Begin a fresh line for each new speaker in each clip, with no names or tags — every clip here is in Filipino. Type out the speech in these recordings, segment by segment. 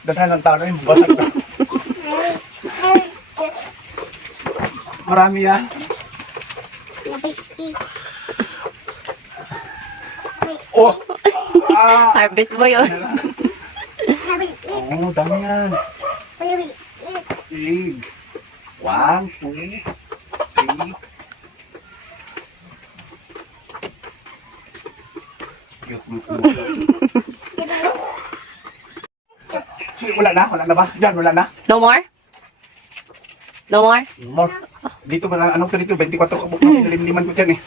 Daghan ng tao yun, basag na. Marami yan. Oh! Ah!
Harvest boy oh.
Oo, dami yan. Ig. One, two, three. Cute mo po. Wala na? Wala na ba? Diyan, wala na?
No more? No more?
More. Dito ba, ano ka dito? 24 ka buka. Nalimliman ko dyan eh.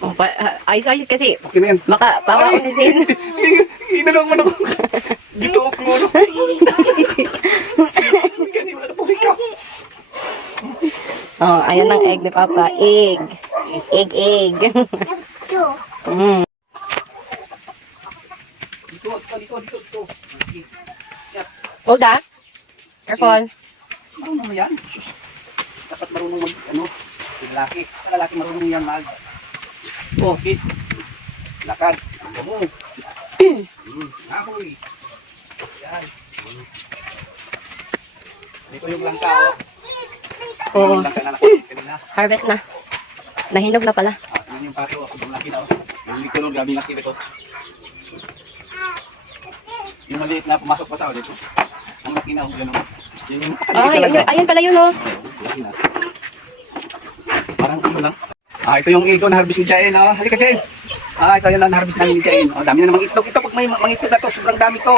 Oh, pa, ah, ayos ayos kasi
Okay na yan.
baka para ulisin.
Inanong mo na ko. Dito ako mo. Ganyan, wala na po sikaw.
oh, ayan ang egg ni Papa. Egg. Egg, egg. mm.
Dito, dito, dito, dito.
Hold ah. Careful.
Marunong mo yan. Dapat marunong mag, ano, lalaki. Sa lalaki marunong yan mag. Oh, hit. Lakad. Bango. Hmm, Ahoy. Yan. Hmm. Dito yung langka, oh.
Oo.
Yung langka na kanina.
Harvest na. Nahinog na pala.
Ah, yun yung pato. Yung laki na, oh. Yung liko nun, grabe laki nito. Yung maliit na pumasok pa sa oh, dito. Ang na, oh. Yung
Ah, pala yun oh.
Na. Parang ano lang. Ah, ito yung ego na harvest ni Jael. Oh. Halika, Jael. Ah, ito yung na-harvest namin ni Jael. Oh, dami na namang itlog. Ito, pag may mga na to, sobrang dami to.